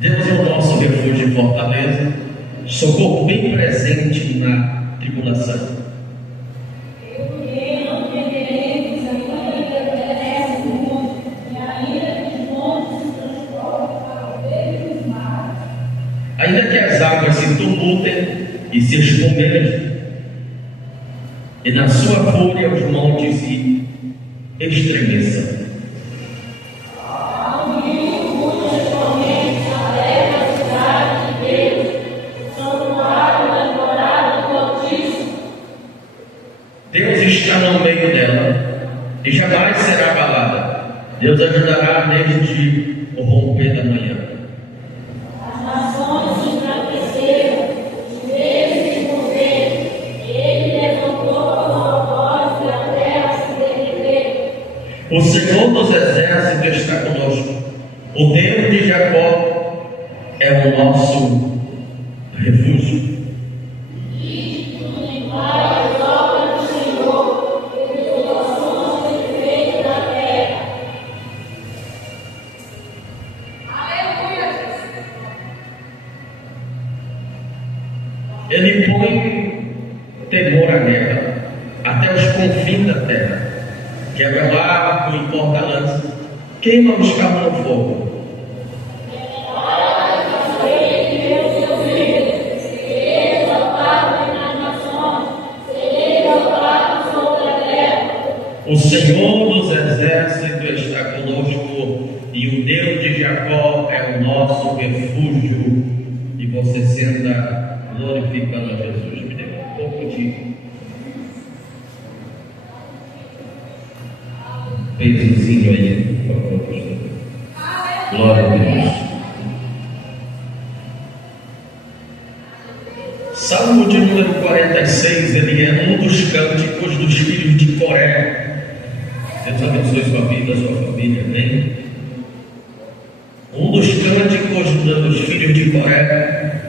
Deus é o nosso refúgio e fortaleza, socorro bem presente na tribulação. Ainda que as águas se tumultem e se espumejem, e na sua fúria os montes se estremeçam. Deus está no meio dela e jamais será abalada. Deus ajudará desde o romper da manhã. As nações se enfraqueceram, de vez em quando ele levantou os alvores e a terra se derreteu. O Senhor dos exércitos está conosco. O Deus de Jacó é o nosso refúgio. Ele põe temor à guerra até os confins da terra. Quebra o arco e corta a lança, queima os carros no fogo. O Senhor dos exércitos está conosco e o Deus de Jacó é o nosso refúgio. E você senta glorificando a Jesus. Me dê um pouco de peitozinho aí, por favor, pastor. Glória a Deus. Salmo de número 46, ele é um dos cânticos dos filhos de Coré. Deus abençoe sua vida, sua família, amém? Um dos cânticos dos filhos de Coré,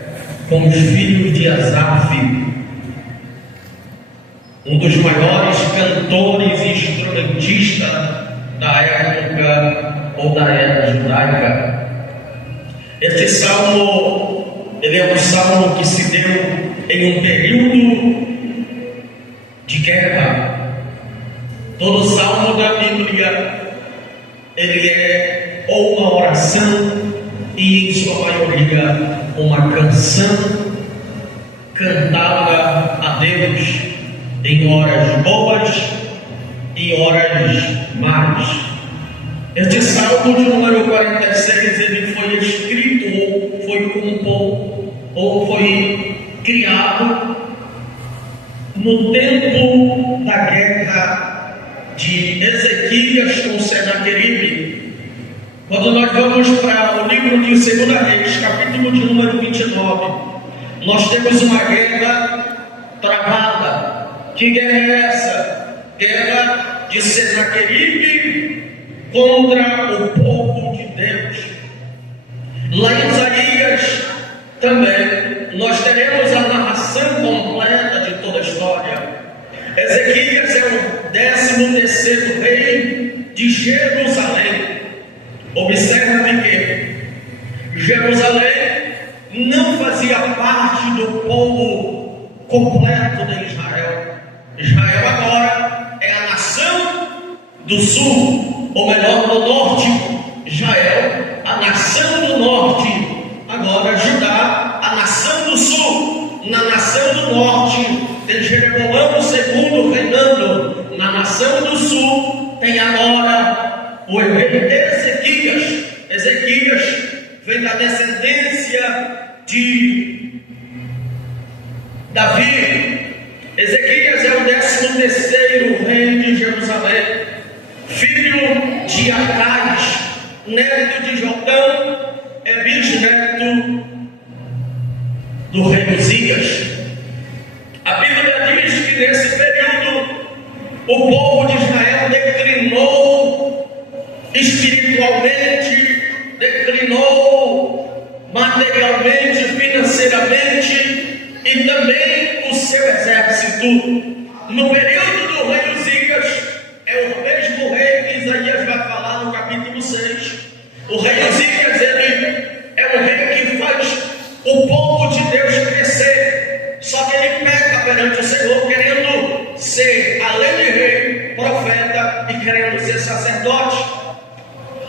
com os filhos de Asaf, um dos maiores cantores e instrumentistas da época ou da era judaica. Este salmo, ele é um salmo que se deu em um período de guerra. Todo salmo da Bíblia, ele é ou uma oração e, em sua maioria, uma canção cantada a Deus em horas boas e horas más. Este salmo de número 46, ele foi escrito, ou foi composto, ou foi criado no tempo da guerra de Ezequias com Senaqueribe. Quando nós vamos para o livro de 2 Reis, capítulo de número 29, nós temos uma guerra travada. Que guerra é essa? Guerra de Senaqueribe contra o povo de Deus. Lá em Isaías também nós teremos a narração completa de toda a história. Ezequias é o 13º rei de Jerusalém. Observe que Jerusalém não fazia parte do povo completo de Israel. Israel agora é a nação do sul, ou melhor, do norte. Israel, a nação do norte. Agora Judá, a nação do sul. Na nação do norte tem Jeroboão II reinando. Na nação do sul tem agora o rei Ezequias. Ezequias vem da descendência de Davi. Ezequias é o 13º rei de Jerusalém, filho de Acais, neto de Jotão, é bisneto do rei Uzias. A Bíblia diz que nesse período o povo de Israel declinou espiritualmente, declinou materialmente, financeiramente e também o seu exército. No período do rei Uzias, é o mesmo rei que Isaías vai falar no capítulo 6. O rei Uzias, ele é um rei profeta e querendo ser sacerdote,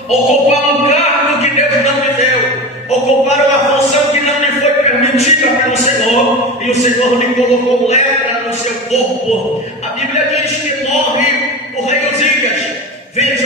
ocupar um cargo que Deus não lhe deu, ocupar uma função que não lhe foi permitida pelo Senhor, e o Senhor lhe colocou lepra no seu corpo. A Bíblia diz que morre o rei Uzias, vem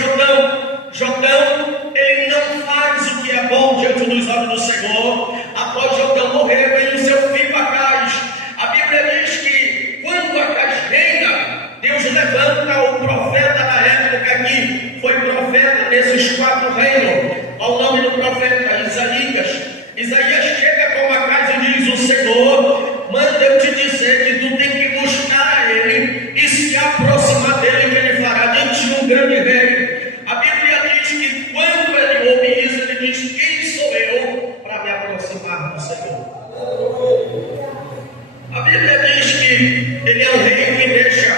Jotão, ele não faz o que é bom diante dos olhos do Senhor. Após Jotão morrer, vem o seu filho Acaz. A Bíblia diz que quando Acaz reina, Deus levanta o profeta da época que foi profeta nesses 4 reinos, ao nome do profeta Isaías. Isaías chega com Acaz e diz: o Senhor manda eu te dizer que tu tem que buscar a ele e se aproximar dele, que ele fará de ti um grande rei. A Bíblia diz que quando ele ouve isso, ele diz: quem sou eu para me aproximar do Senhor? A Bíblia diz que ele é um rei que deixa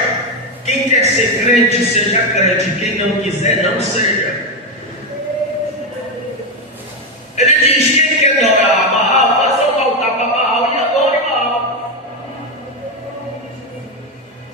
quem quer ser crente, seja crente, quem não quiser, não seja. Ele diz: quem quer adorar a Baal, faça um altar para Baal e adore Baal.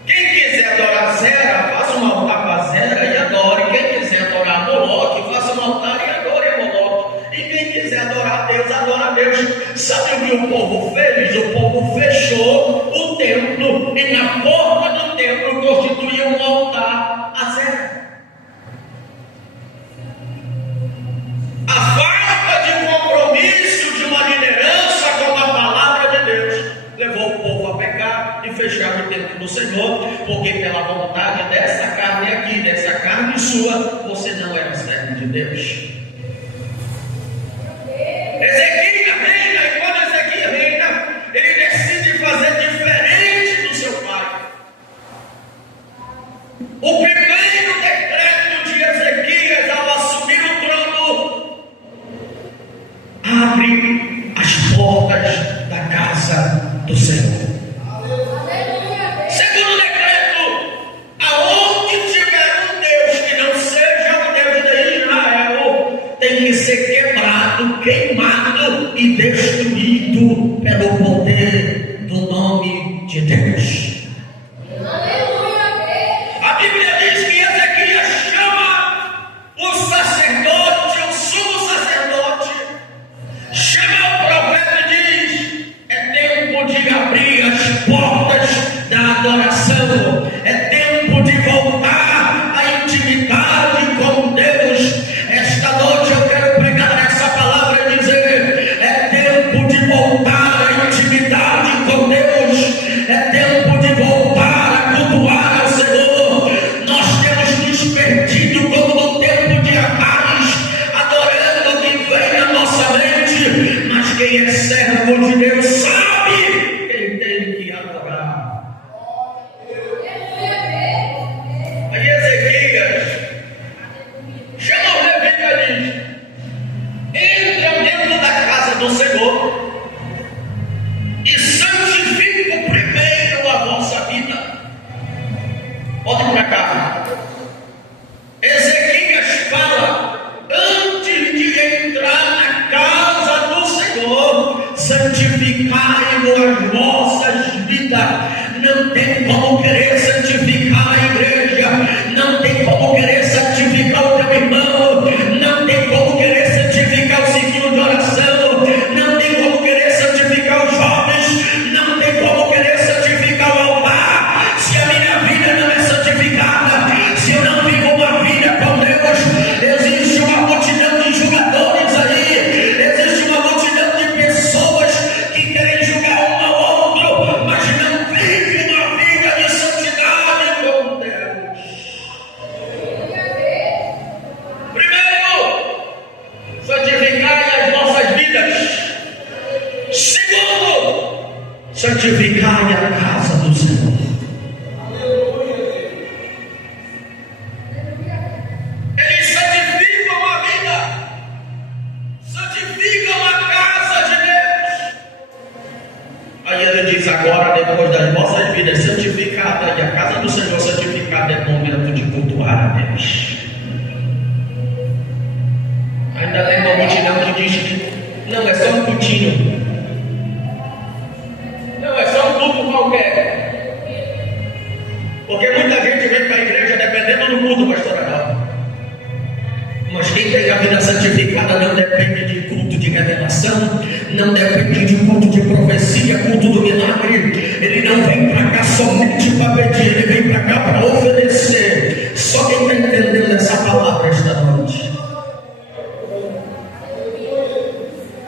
Quem quiser adorar Zera, faça um altar para Zera e adore. Quem quiser adorar Moloque, faça um altar e adore Moloque. E quem quiser adorar Deus, adora a Deus. Sabe o que o povo fez? O povo fechou o templo e na porta do templo constituía um altar a Zera. A falta de compromisso de uma liderança com a palavra de Deus levou o povo a pecar e fechar o templo do Senhor, porque pela vontade dessa carne aqui, dessa carne sua, você não era servo de Deus. Ezequias reina, e quando Ezequias reina, ele decide fazer diferente do seu pai. O primeiro decreto de Ezequias ao assumir o trono: abre as portas da casa do Senhor. Segundo decreto: aonde tiver um Deus que não seja o Deus de Israel, tem que ser quebrado, queimado e destruído pelo poder do nome de Deus. A Bíblia diz que Ezequias chama o sacerdote, o sumo sacerdote, chama o profeta e diz: é tempo de abrir as portas da adoração, é tempo de voltar à intimidade com Deus. Esta noite eu quero pregar essa palavra e dizer: é tempo de voltar à intimidade com Deus, é tempo de voltar a cultuar ao Senhor. Nós temos nos perdido como no tempo de Acaz, adorando o que vem na nossa mente, mas quem é servo de Deus sabe quem tem que adorar. Aí Ezequias chama o levita e diz: entra dentro da casa do Senhor e santifica primeiro a vossa vida. Olhe para cá. Ezequias fala: antes de entrar na casa do Senhor, santificai-o as vossas vidas. Não tem como querer santificar a igreja, não tem como querer santificar o teu irmão, não tem como querer santificar o ciclo de oração, não tem como querer santificar os jovens, não tem como querer santificar o altar, se a minha vida não é santificada, se eu não vivo uma vida com Deus. Existe uma multidão de julgadores aí, existe uma multidão de pessoas que querem julgar um ao outro, mas não vivem uma vida de santidade com Deus. Primeiro, santificai as nossas vidas. Segundo, santificai a casa do Senhor. Eles santificam a vida, santificam a casa de Deus. Aí ele diz: agora, depois das vossas vidas santificadas e a casa do Senhor santificada, é momento de cultuar a Deus. Ainda tem uma multidão que diz que não, é só um cultinho, não, é só um culto qualquer. Porque muita gente vem para a igreja dependendo do culto, pastor Adalto. Mas quem tem a vida santificada não depende de culto de revelação, não depende de culto de profecia, culto do milagre. Ele não vem para cá somente para pedir, ele vem para cá para oferecer. Só quem está entendendo essa palavra esta noite.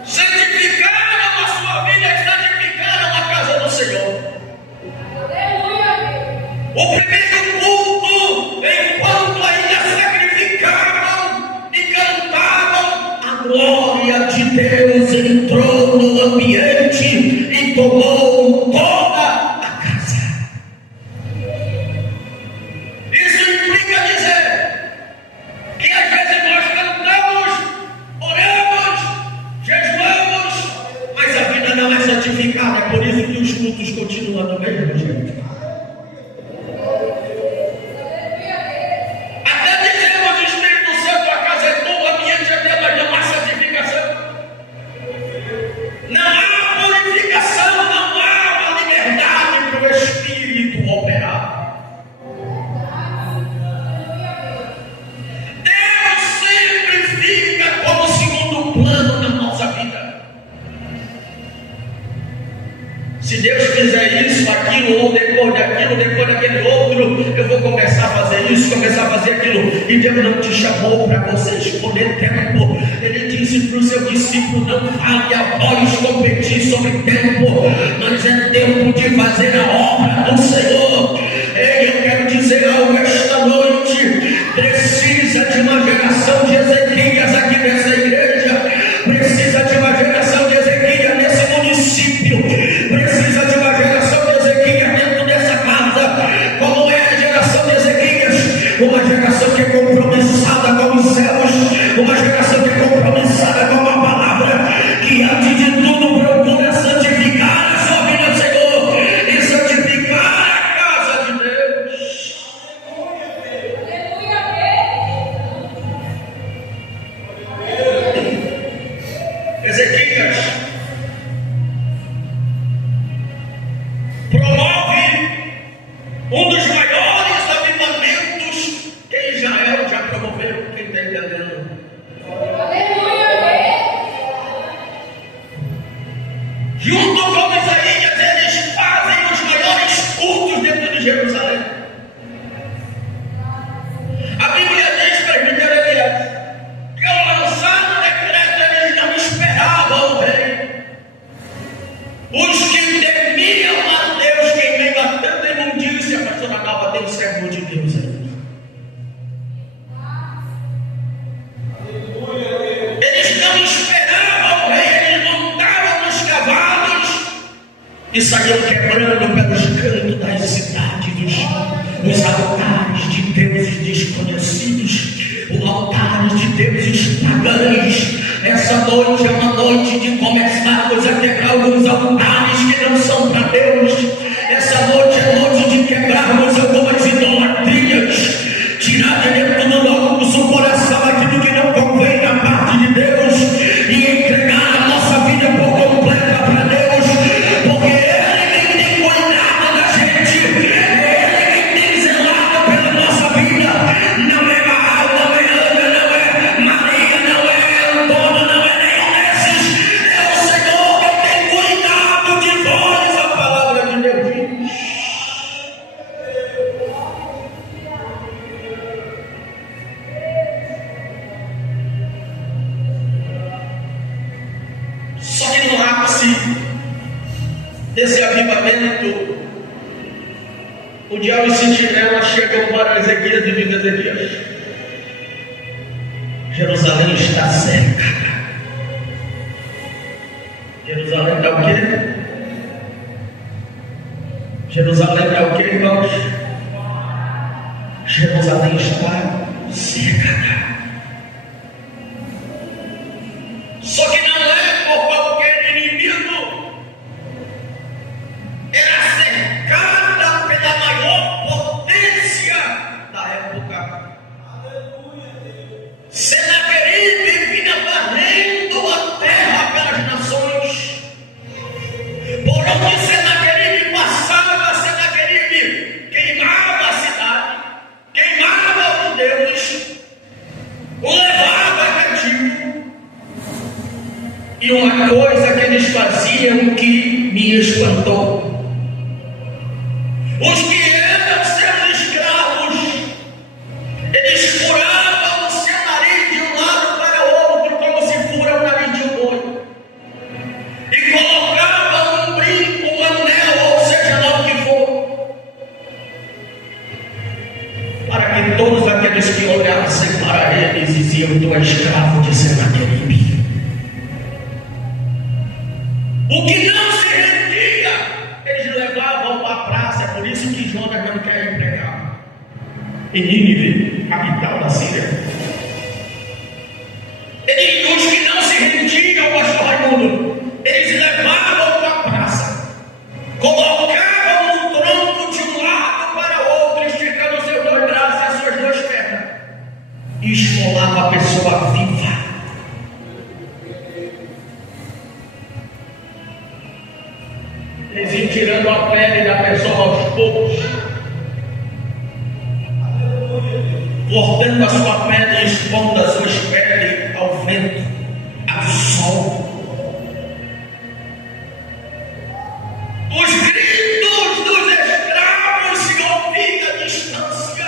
Santificada a sua vida, é santificada na casa do Senhor. O primeiro culto, enquanto ainda sacrificavam e cantavam, a glória de Deus entrou no ambiente e tomou toda a casa. Isso implica dizer que às vezes nós cantamos, oramos, jejuamos, mas a vida não é santificada. É por isso que os cultos continuam do mesmo jeito. Se Deus fizer isso, aquilo, ou depois daquilo, depois daquele outro, eu vou começar a fazer isso, começar a fazer aquilo. E Deus não te chamou para você escolher tempo. Ele disse para o seu discípulo: não fale a voz competir sobre tempo, mas é tempo de fazer a obra do Senhor. Ei, eu quero dizer algo esta noite. Precisa de uma geração de Ezequias aqui nessa igreja. Precisa de uma geração de Ezequias nesse município. Precisa de uma geração de Ezequias dentro dessa casa. Como é a geração de Ezequias? Uma geração que é compromissada com os céus. Uma geração que é compromissada com a palavra. Que antes de tudo procura santificar a sua vida, Senhor. E santificar a casa de Deus. Ezequias promove um dos maiores avivamentos que Israel já promoveu. Quem está entendendo? Junto com Isaías, eles fazem os maiores cultos dentro de Jerusalém. A Bíblia diz para Elias que ao lançar o decreto eles não esperavam o rei. Os que temiam a Deus, quem veio a tanta imundícia, pastor Adalto, tem um servo de Deus aí. Eles não esperavam o rei, eles montavam nos cavalos e saíam quebrando pelos cantos das cidades os altares de deuses desconhecidos, os altares de deuses pagãos. Essa noite é uma noite de começarmos a quebrar alguns altares que não são para Deus. Essa noite é noite de quebrarmos algumas idolatrias, tirar de dentro do nosso coração aquilo que não convém da parte de Deus e entregar a nossa vida por completa para Deus, porque Ele tem cuidado da gente, Ele tem zelado pela nossa vida. Não é Baal, não é Ana, não é Maria, não é Antônio, não é nenhum desses. É o Senhor que tem cuidado de vós, a palavra de Deus diz. Só que no ápice desse avivamento, o diabo e sentinela chegam para Ezequias e diz: Ezequias, Jerusalém está cercada. Jerusalém está o quê? Jerusalém está o quê, irmãos? Jerusalém está cercada. Só que não é por qualquer inimigo. Era cercada pela maior potência da época. Senaqueribe vinha varrendo a terra pelas nações. Por onde Senaqueribe passava, Senaqueribe queimava a cidade, queimava o E uma coisa que eles faziam que me espantou: os que eram seus escravos, eles furavam o seu nariz de um lado para o outro, como se fura o nariz de um boi, e colocavam um brinco, um anel, ou seja lá o que for, para que todos aqueles que olhassem para eles diziam: tu és escravo de Senaqueribe. O que não se rendia, eles levavam para a praça. É por isso que Jonas não quer ir pregar em Nínive, capital da Síria. Os que não se rendiam, pastor Raimundo, eles levavam para a praça, colocavam o tronco de um lado para o outro, esticando seus dois braços e as suas duas pernas, e esfolava a pessoa viva. Eles iam tirando a pele da pessoa aos poucos, cortando a sua pele e expondo as suas peles ao vento, ao sol. Os gritos dos escravos se ouviam à distância.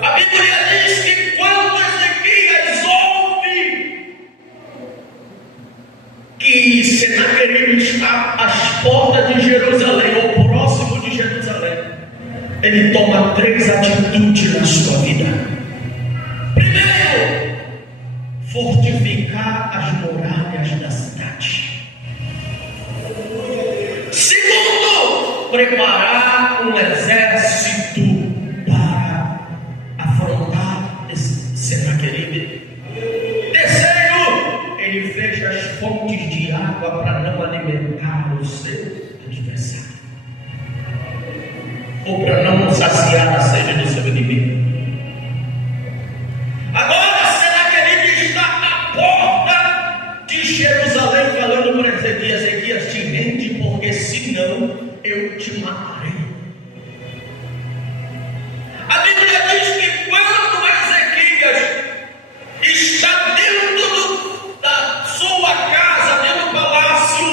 A Bíblia diz que quando Ezequias ouve que Senaqueribe está às portas de Jerusalém, ou próximo de Jerusalém, ele toma 3 atitudes na sua vida. Primeiro, fortificar as muralhas da cidade. Segundo, preparar um exército para afrontar Senaqueribe. Terceiro, ele fecha as fontes de água para não alimentar o seu adversário, ou para não saciar a sede do seu inimigo. Agora Senaqueribe está à porta de Jerusalém, falando para Ezequias: Ezequias, te rende, porque senão eu te matarei. A Bíblia diz que quando Ezequias está dentro da sua casa, dentro do palácio,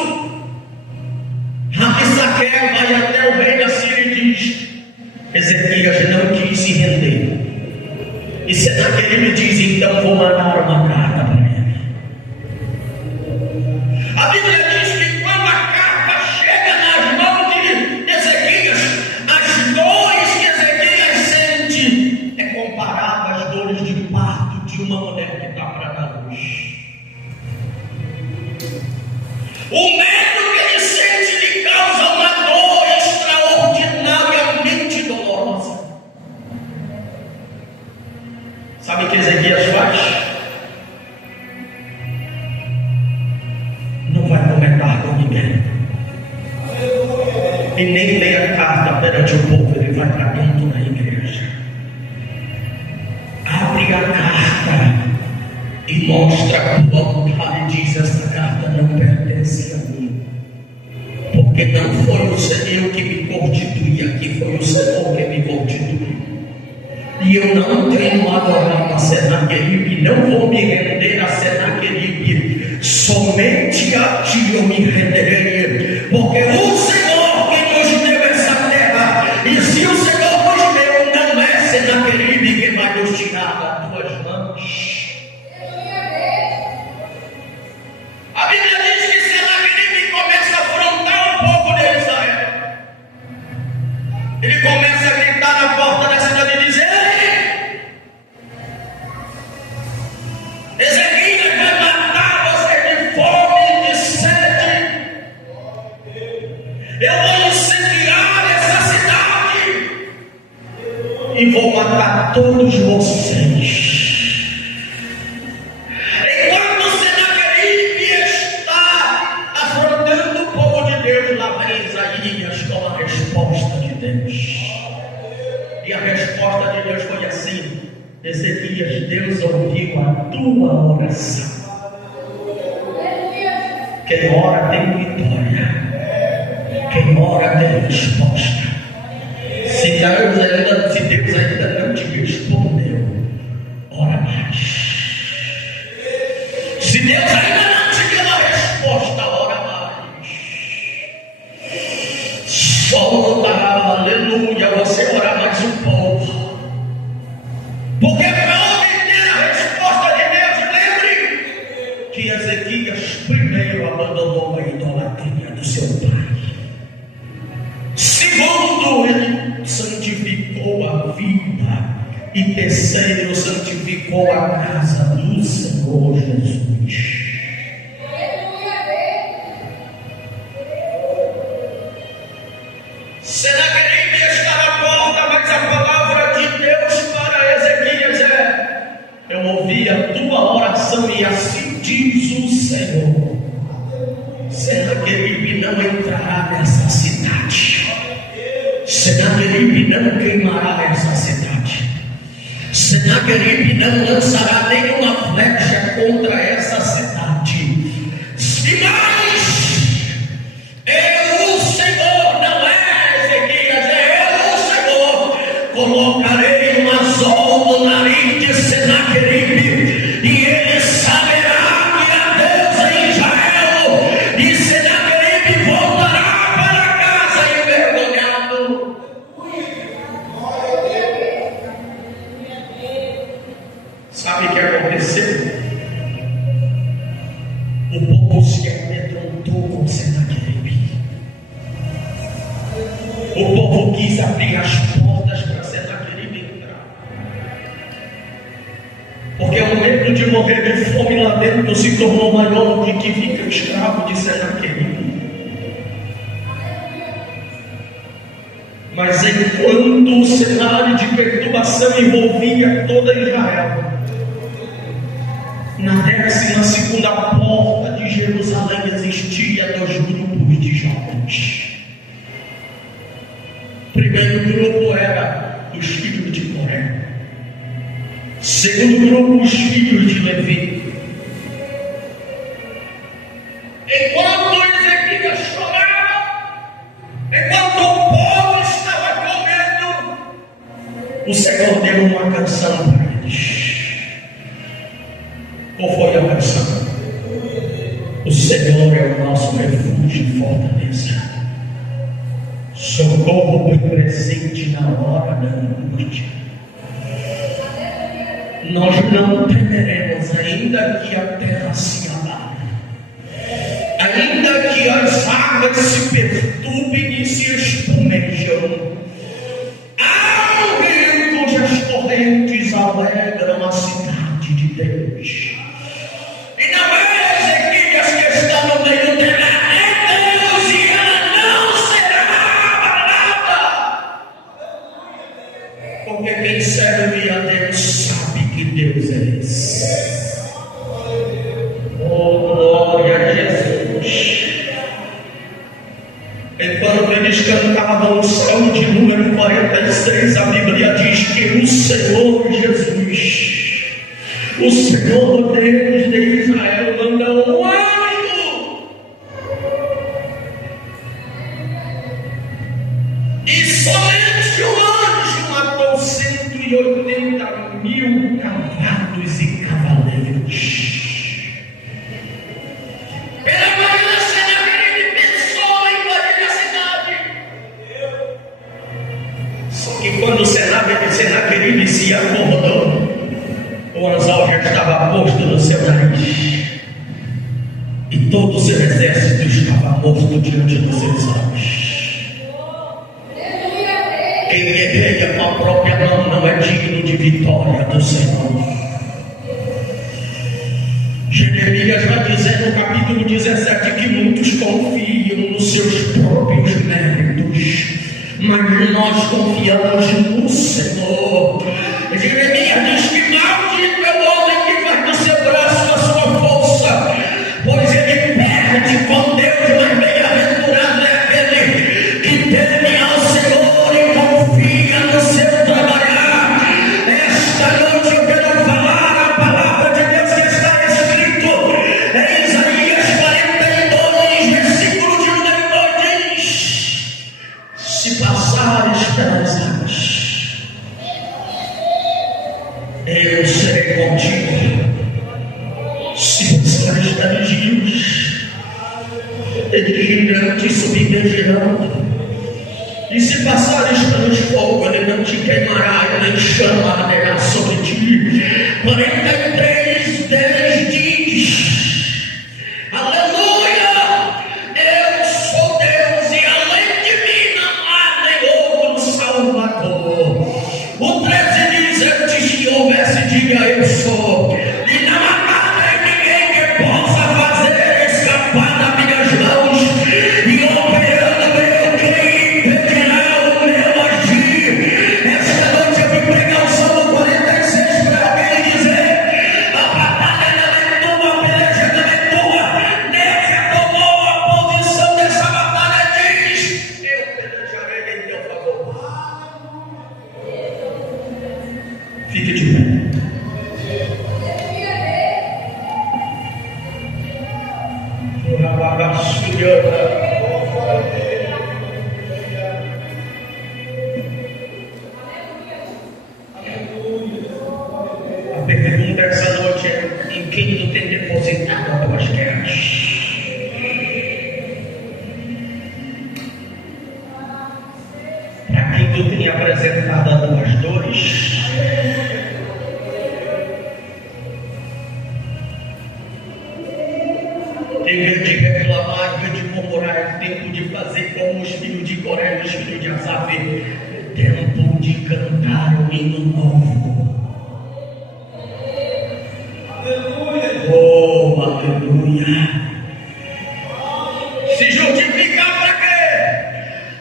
Rabsaque vai até o rei da Síria e diz: Ezequias não quis se render. E Senaqueribe diz: então vou mandar uma carta para ele. A Bíblia diz que quando a carta chega nas mãos de Ezequias, as dores que Ezequias sente é comparável às dores de parto de uma mulher que está para dar luz. O medo que ele sente lhe causa uma dor extraordinariamente dolorosa. Sabe o que Ezequias faz? Não vai comentar com ninguém, e nem lê a carta perante o povo. Ele vai para dentro da igreja, abre a carta e mostra a vontade e diz: essa carta não pertence a mim, porque não foi o Senhor que me constitui aqui, foi o Senhor que me constitui. E eu não tenho adorado a Senaqueribe, não vou me render a Senaqueribe, somente a ti eu me renderei, porque o Senhor que nos deu essa terra, e se o Senhor nos deu, não é Senaqueribe que vai nos tirar das tuas mãos. A Bíblia diz que Senaqueribe começa a afrontar o povo de Israel. Ele começa a gritar na porta da cidade e dizer: Ezequias vai matar você de fome e de sede. Eu vou incendiar essa cidade e vou matar todos vocês. Enquanto Senaqueribe está afrontando o povo de Deus, lá vem Isaías com a resposta de Deus. E a resposta de Deus foi assim: Ezequias, Deus ouviu a tua oração. Quem ora tem vitória, quem ora tem resposta. Se Deus ainda não te respondeu, ora mais. E terceiro, santificou a casa do Senhor Jesus. Senaqueribe está na porta, mas a palavra de Deus para Ezequias é: eu ouvi a tua oração e assim diz o Senhor. Senaqueribe não entrará nessa cidade. Senaqueribe não queimará essa cidade. Senaqueribe não lançará nenhuma flecha contra essa cidade. E mais, eu, o Senhor, não é Ezequias, é eu, o Senhor, colocarei um anzol no nariz de Senaqueribe, e ele saberá que há Deus em Israel, e Senaqueribe voltará para casa envergonhado. Sabe o que aconteceu? O povo se amedrontou com Senaqueribe. O povo quis abrir as portas para Senaqueribe entrar. Porque o medo de morrer de fome lá dentro se tornou maior do que fica escravo de Senaqueribe. Mas enquanto o cenário de perturbação envolvia toda Israel, na 12ª porta de Jerusalém existia 2 grupos de jovens. O primeiro grupo era os filhos de Coré. Segundo grupo, os filhos de Levi. Enquanto Ezequias chorava, enquanto o povo estava comendo, o Senhor deu uma canção para eles. Qual foi a canção? O Senhor é o nosso refúgio e fortaleza, socorro bem presente na hora da angústia. Nós não temeremos, ainda que a terra se abale, ainda que as águas se perturbem e se espumejam. Há um rio cujas correntes alegram a cidade de Deus. E não é Ezequias que está no meio dela, é Deus, e ela não será abalada. Porque quem serve a Deus sabe que Deus é esse. Oh, glória a Jesus. Enquanto eles cantavam o Salmo de número 46, a Bíblia diz que o Senhor Jesus, o Senhor Deus de Israel, manda um anjo, e somente o anjo matou 180.000 cavalos e cavaleiros. Pela manhã, Senaqueribe pensou em invadir a cidade. Só que quando Senaqueribe se acordou, o anzol já estava posto no seu nariz, e todo o seu exército estava morto diante dos seus olhos. Quem guerreia com a própria mão não é digno de vitória do Senhor. Jeremias vai dizer no capítulo 17 que muitos confiam nos seus próprios méritos, mas nós confiamos no Senhor. Jeremias diz que maldito é o homem que faz do seu braço a sua força, pois ele perde com Deus, mas bem-aventurado é aquele que teme ao Senhor e confia no seu trabalhar. Esta noite eu quero falar a palavra de Deus que está escrito em Isaías 42, versículo de número 2, diz: se passares pelas águas, eu serei contigo. Se passares pelos rios, eles irão te submergirão. E se passares pelos fogos, ele não te queimará, e nem chama arderá sobre ti. 43:10 diz: aleluia, eu sou Deus, e além de mim não há nem outro Salvador. O 13 diz: antes que houvesse, diga eu sou. E não há nada em ninguém que possa fazer escapar das minhas mãos. E operando eu, quem impedirá o meu agir? Esta noite eu vim pregar o Salmo 46 para alguém dizer: a batalha não é tua, a peleja não é tua. Neve tomou a posição dessa batalha, diz: eu pelejarei em teu favor. Fique de pé. A pergunta essa noite é: em quem tu tem depositado as tuas guerras? Para quem tu tem apresentado as tuas dores? Tem medo de reclamar, medo de murmurar, é tempo de fazer como os filhos de Coré, os filhos de Asaf, tempo de cantar o hino novo. Oh, aleluia. Se justificar para quê?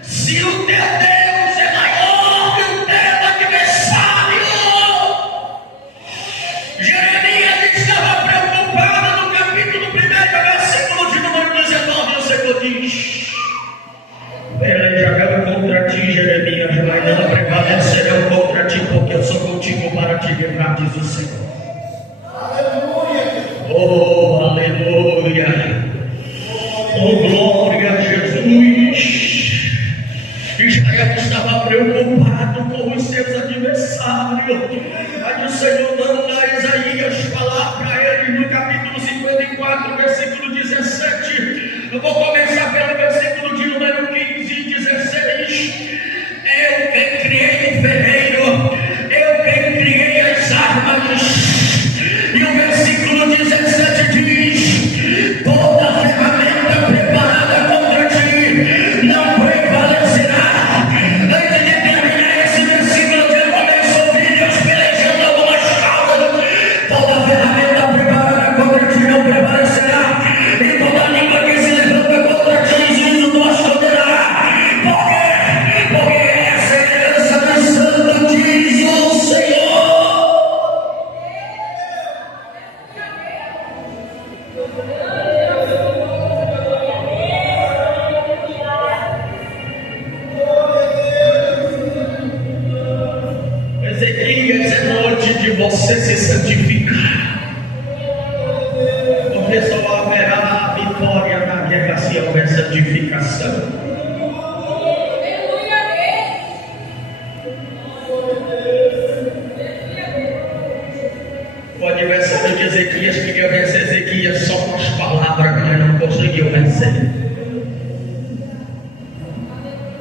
Se o teu Deus é maior que o teu adversário. Jeremias estava preocupado no capítulo 1, versículo de número 19, o Senhor diz: pelejarão contra ti, Jeremias, mas não prevalecerão contra ti, porque eu sou contigo para te livrar, diz o Senhor. Oh, aleluia. Oh, glória a Jesus. Israel estava preocupado com os seus adversários. Mas o Senhor manda Isaías falar para ele no capítulo 54, versículo 17. Eu vou começar pelo versículo de número 15 e 16. Eu quem criei o ferreiro, eu quem criei as armas. E o versículo 17 diz: toda ferramenta preparada contra ti não prevalecerá. Antes de terminar esse versículo, eu começo a ouvir Deus pelejando algumas causas. Toda ferramenta preparada contra ti não prevalecerá. E toda língua que se levanta contra ti, juízo tu as condenará. Por quê? Porque essa é a herança do santo, diz o Senhor. Ezequias, é noite de você se santificar, porque só haverá vitória na guerra se houver santificação. O adversário de Ezequias queria vencer Ezequias só com as palavras, mas não conseguiu vencer.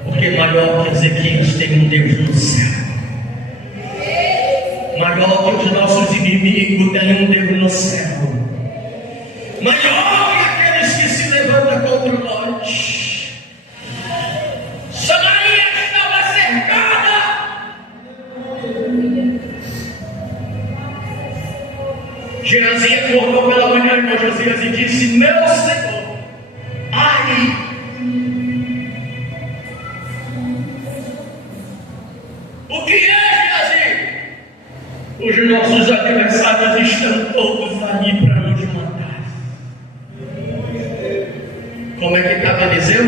Porque maior que Ezequias tem um Deus no céu. Maior que os nossos inimigos tem um Deus no céu. Maior que aqueles que se levantam contra nós. Samaria estava cercada. Geazi acordou pela manhã, irmão Josias, e disse: meu Senhor, ai, o que é, Geazi? Os nossos adversários estão todos ali para nos matar. Como é que estava Eliseu?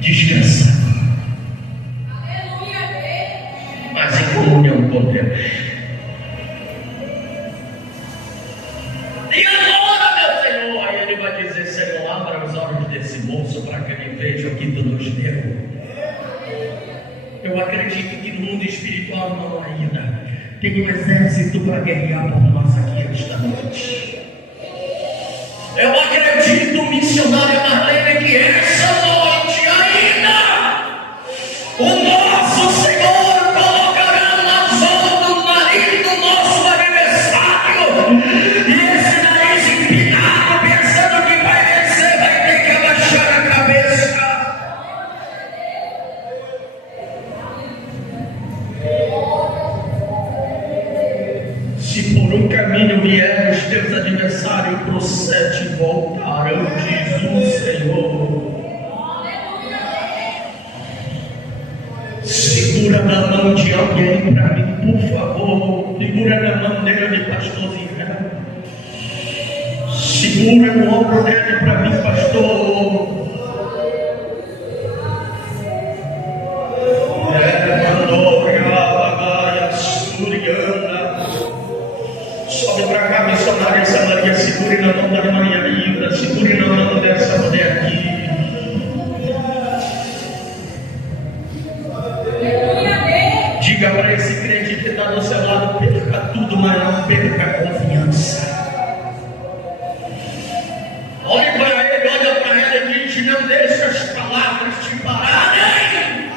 Descansando, mas em comunhão com Deus. E agora, meu Senhor? Aí ele vai dizer: Senhor, abra os olhos desse moço para que ele veja o que tu nos deu. Eu acredito que no mundo espiritual não ainda tem um exército para guerrear por nós aqui esta noite. Eu acredito, missionária Marlene, que essa noite ainda o nosso Senhor colocará na zona do nariz do nosso adversário. E esse nariz empinado, pensando que vai vencer, vai ter que abaixar a cabeça. Se por um caminho vieram os teus adversários, por 7 voltarão, diz o Senhor. Segura na mão de alguém para mim, por favor. Segura na mão dele, pastor Zé. Segura no ombro dele para mim, pastor. Sobe para cá, missionária Samaria. Segure na mão da Maria Livra. Segure na mão dessa mulher aqui. Diga para esse crente que está do seu lado: perca tudo, mas não perca a confiança. Olhe para ele, olha para ela e diz: não deixe as palavras te pararem.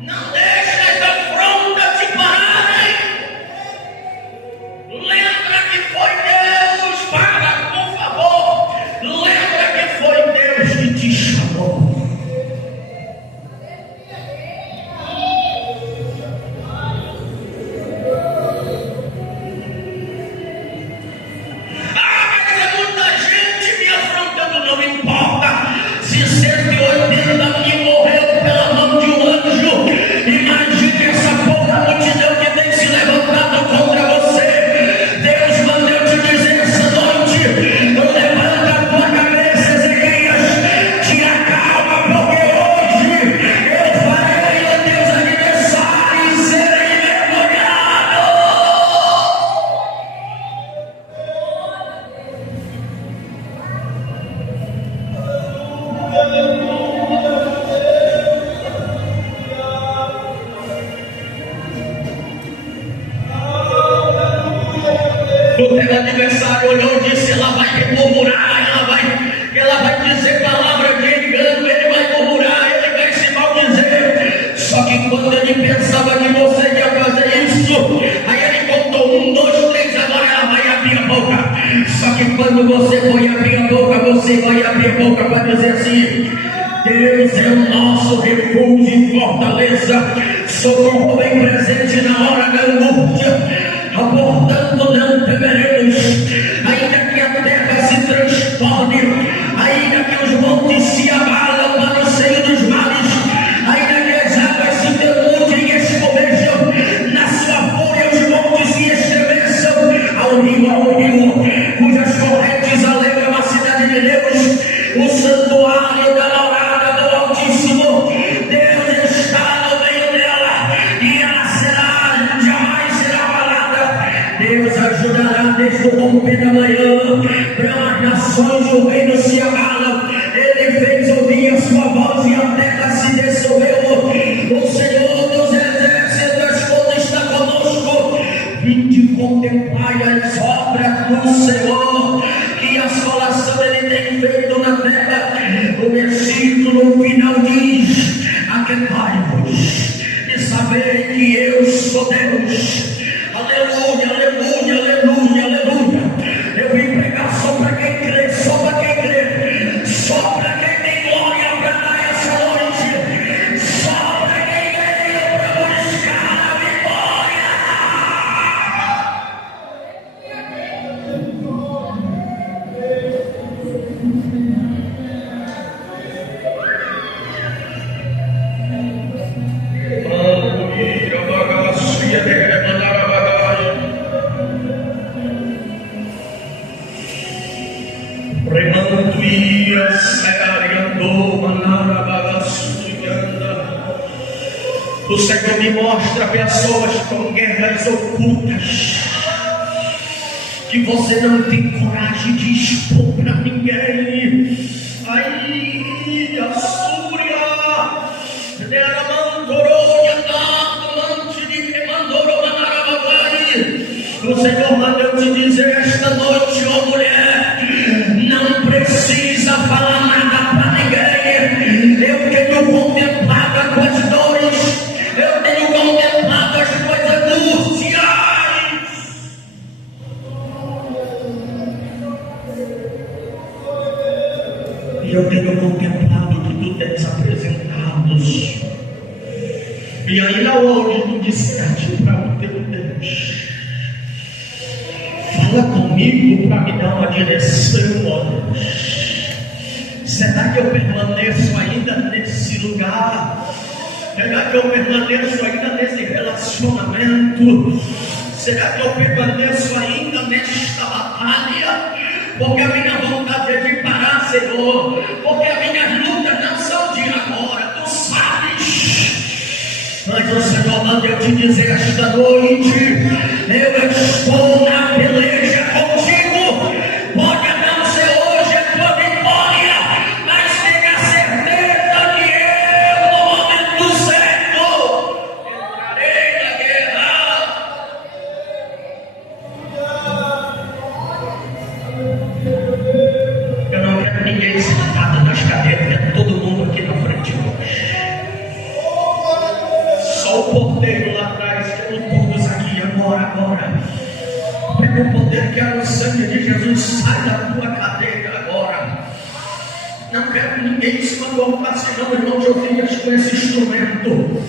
Não deixe as afrontas te pararem. Lembra que foi Deus, para, por favor. Lembra que foi Deus que te chamou. O teu adversário olhou e disse: ela vai murmurar, ela vai dizer palavra de engano, ele vai murmurar, ele vai se maldizer. Só que quando ele pensava que você ia fazer isso, aí ele contou 1, 2, 3, agora ela vai abrir a boca. Só que quando você for abrir a boca, você vai abrir a boca para dizer assim: Deus é o nosso refúgio e fortaleza, socorro bem presente na hora da angústia. Portanto não temeremos, ainda que a terra se transforme, ainda que os montes se abalam para o seio dos mares, ainda que as águas se demudem e escovejam, na sua fúria os montes se estremeçam, ao rio, cujas correntes alegram a cidade de Deus, o santuário da morada do Altíssimo. Deus está no meio dela e ela jamais será abalada. Deus ajudará desde o romper da manhã, para as nações do reino se abalam. Ele fez ouvir a sua voz e a terra se dissolveu. O Senhor dos exércitos quando está conosco, vinde contemplai as obras do Senhor, que assolação ele tem feito na terra. O versículo final diz: aquietai-vos e sabei que eu sou Deus. Aleluia, aleluia, aleluia, aleluia. Eu vim pregar só para quem crê, só para quem crê, só para quem tem glória para dar essa noite, só para quem veio para buscar a vitória. O Senhor me mostra pessoas com guerras ocultas que você não tem coragem de expor para ninguém. Aí, a Súria, ela mandou o Senhor mandou te dizer esta noite, ó mulher, não precisa falar nada para ninguém. Eu tenho contemplado as tuas dores, eu tenho contemplado as tuas angústias. E eu tenho contemplado que tu tens apresentado. E ainda hoje tu disseste para o teu comigo para me dar uma direção, ó Deus. Será que eu permaneço ainda nesse lugar? Será que eu permaneço ainda nesse relacionamento? Será que eu permaneço ainda nesta batalha? Porque a minha vontade é de parar, Senhor. Porque as minhas lutas não são de agora, Tu sabes. Mas o Senhor manda eu te dizer esta noite: eu estou na peleja contigo. Pode não ser hoje a tua vitória, mas tenha certeza que eu, no momento certo, entrarei na guerra. Eu não quero ninguém sentado nas cadeiras, quero todo mundo aqui na frente hoje. Só o porteiro lá atrás, quero todos aqui agora. Pega o poder que é o sangue de Jesus, sai da tua cadeira agora. Não quero ninguém se magoar, senão, irmão Josias, com esse instrumento.